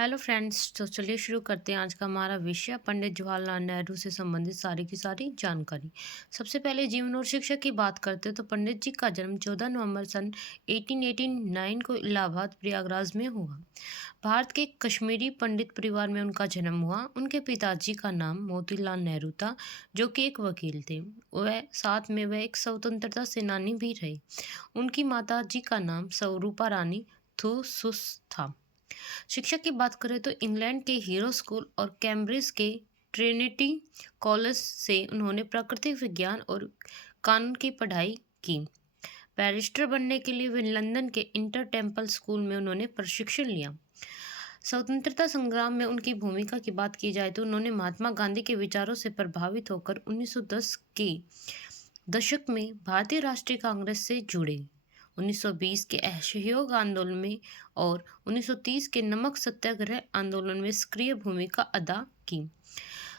Hello friends, तो चलिए शुरू करते हैं आज का हमारा विषय पंडित जवाहरलाल नेहरू से संबंधित सारी की सारी जानकारी। सबसे पहले जीवन और शिक्षा की बात करते हैं तो पंडित जी का जन्म 14 नवंबर सन 1889 को इलाहाबाद प्रयागराज में हुआ। भारत के कश्मीरी पंडित परिवार में उनका जन्म हुआ। उनके पिताजी का नाम मोतीलाल नेहरू था, जो कि एक वकील थे। वह साथ में वह एक स्वतंत्रता सेनानी भी रहे। उनकी माता जी का नाम स्वरूपा रानी थुसुस था। शिक्षा की बात करें तो इंग्लैंड के हीरो स्कूल और कैम्ब्रिज के ट्रिनिटी कॉलेज से उन्होंने प्राकृतिक विज्ञान और कानून की पढ़ाई की। बैरिस्टर बनने के लिए वे लंदन के इंटर टेम्पल स्कूल में उन्होंने प्रशिक्षण लिया। स्वतंत्रता संग्राम में उनकी भूमिका की बात की जाए तो उन्होंने महात्मा गांधी के विचारों से प्रभावित होकर 1910 के दशक में भारतीय राष्ट्रीय कांग्रेस से जुड़े। 1920 के असहयोग आंदोलन में और 1930 के नमक सत्याग्रह आंदोलन में सक्रिय भूमिका अदा की।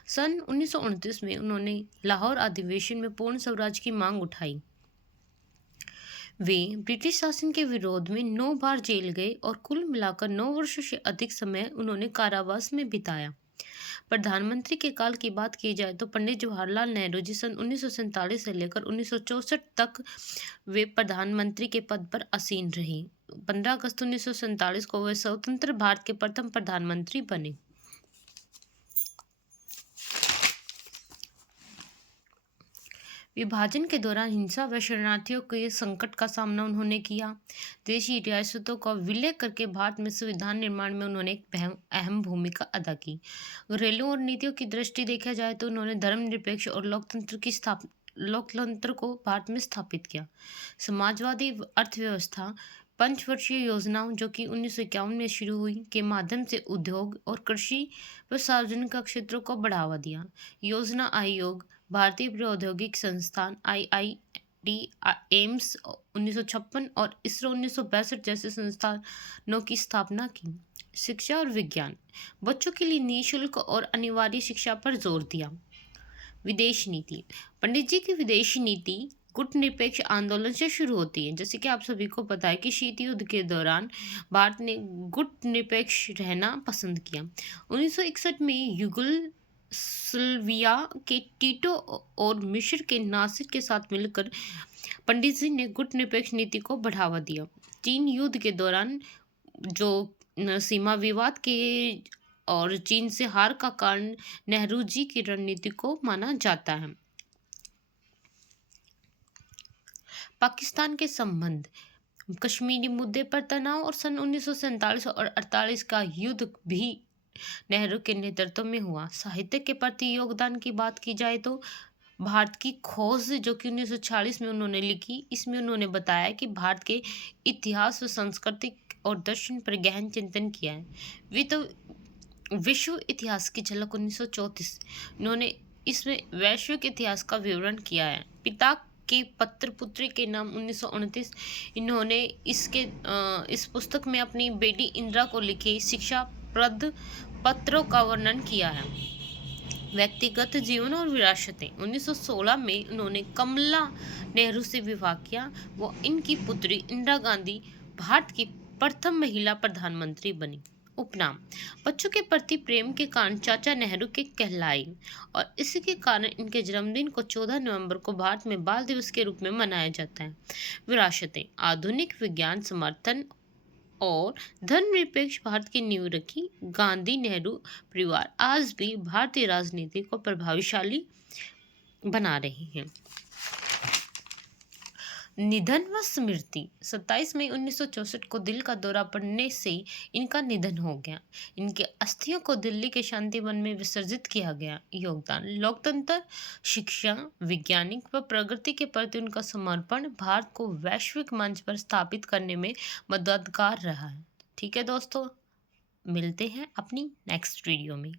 सन 1929 में उन्होंने लाहौर अधिवेशन में पूर्ण स्वराज की मांग उठाई। वे ब्रिटिश शासन के विरोध में 9 बार जेल गए और कुल मिलाकर 9 वर्षों से अधिक समय उन्होंने कारावास में बिताया। प्रधानमंत्री के काल की बात की जाए तो पंडित जवाहरलाल नेहरू जी सन 1947 से लेकर 1964 तक वे प्रधानमंत्री के पद पर आसीन रहे। 15 अगस्त 1947 को वे स्वतंत्र भारत के प्रथम प्रधानमंत्री बने। विभाजन के दौरान हिंसा व शरणार्थियों के संकट का सामना उन्होंने किया। देशी रियासतों का विलय करके भारत में संविधान निर्माण में उन्होंने एक अहम भूमिका अदा की। घरेलू और नीतियों की दृष्टि देखा जाए तो उन्होंने धर्मनिरपेक्ष और लोकतंत्र को भारत में स्थापित किया। समाजवादी अर्थव्यवस्था पंचवर्षीय योजनाओं जो कि 1951 में शुरू हुई के माध्यम से उद्योग और कृषि व सार्वजनिक क्षेत्रों को बढ़ावा दिया। योजना आयोग, भारतीय प्रौद्योगिकी संस्थान आईआईटी, एम्स 1956 और इसरो 1962 जैसे संस्थानों की स्थापना की। शिक्षा और विज्ञान, बच्चों के लिए निःशुल्क और अनिवार्य शिक्षा पर जोर दिया। विदेश नीति, पंडित जी की विदेशी नीति गुटनिरपेक्ष आंदोलन से शुरू होती है। जैसे कि आप सभी को पता है कि शीत युद्ध के दौरान भारत ने गुटनिरपेक्ष रहना पसंद किया। 1961 में युगोस्लाविया के टीटो और मिस्र के नासिर के साथ मिलकर पंडित जी ने गुटनिरपेक्ष नीति को बढ़ावा दिया। चीन युद्ध के दौरान जो सीमा विवाद के और चीन से हार का कारण नेहरू जी की रणनीति को माना जाता है। पाकिस्तान के संबंध, कश्मीरी मुद्दे पर तनाव और सन 1947 और 48 का युद्ध भी नेहरू के नेतृत्व में हुआ। साहित्य के प्रति योगदान की बात की जाए तो भारत की खोज जो कि 1946 में उन्होंने लिखी, इसमें उन्होंने बताया कि भारत के इतिहास व संस्कृति और दर्शन पर गहन चिंतन किया है। वे तो विश्व इतिहास की झलक 1934, उन्होंने इसमें वैश्विक इतिहास का विवरण किया है। पिता के पत्र पुत्री के नाम 1929, इन्होंने इस पुस्तक में अपनी बेटी इंदिरा को लिखे शिक्षाप्रद पत्रों का वर्णन किया है। व्यक्तिगत जीवन और विरासतें, 1916 में उन्होंने कमला नेहरू से विवाह किया। वो इनकी पुत्री इंदिरा गांधी भारत की प्रथम महिला प्रधानमंत्री बनी। उपनाम, बच्चों के प्रति प्रेम के कारण चाचा नेहरू के कहलाए और इसी के कारण इनके जन्मदिन को 14 नवंबर को भारत में बाल दिवस के रूप में मनाया जाता है। विरासतें, आधुनिक विज्ञान समर्थन और धर्मनिरपेक्ष भारत की नींव रखी। गांधी नेहरू परिवार आज भी भारतीय राजनीति को प्रभावशाली बना रहे हैं। निधन व स्मृति, 27 मई 1964 को दिल का दौरा पड़ने से इनका निधन हो गया। इनके अस्थियों को दिल्ली के शांति वन में विसर्जित किया गया। योगदान, लोकतंत्र, शिक्षा, वैज्ञानिक व प्रगति के प्रति उनका समर्पण भारत को वैश्विक मंच पर स्थापित करने में मददगार रहा है। ठीक है दोस्तों, मिलते हैं अपनी नेक्स्ट वीडियो में।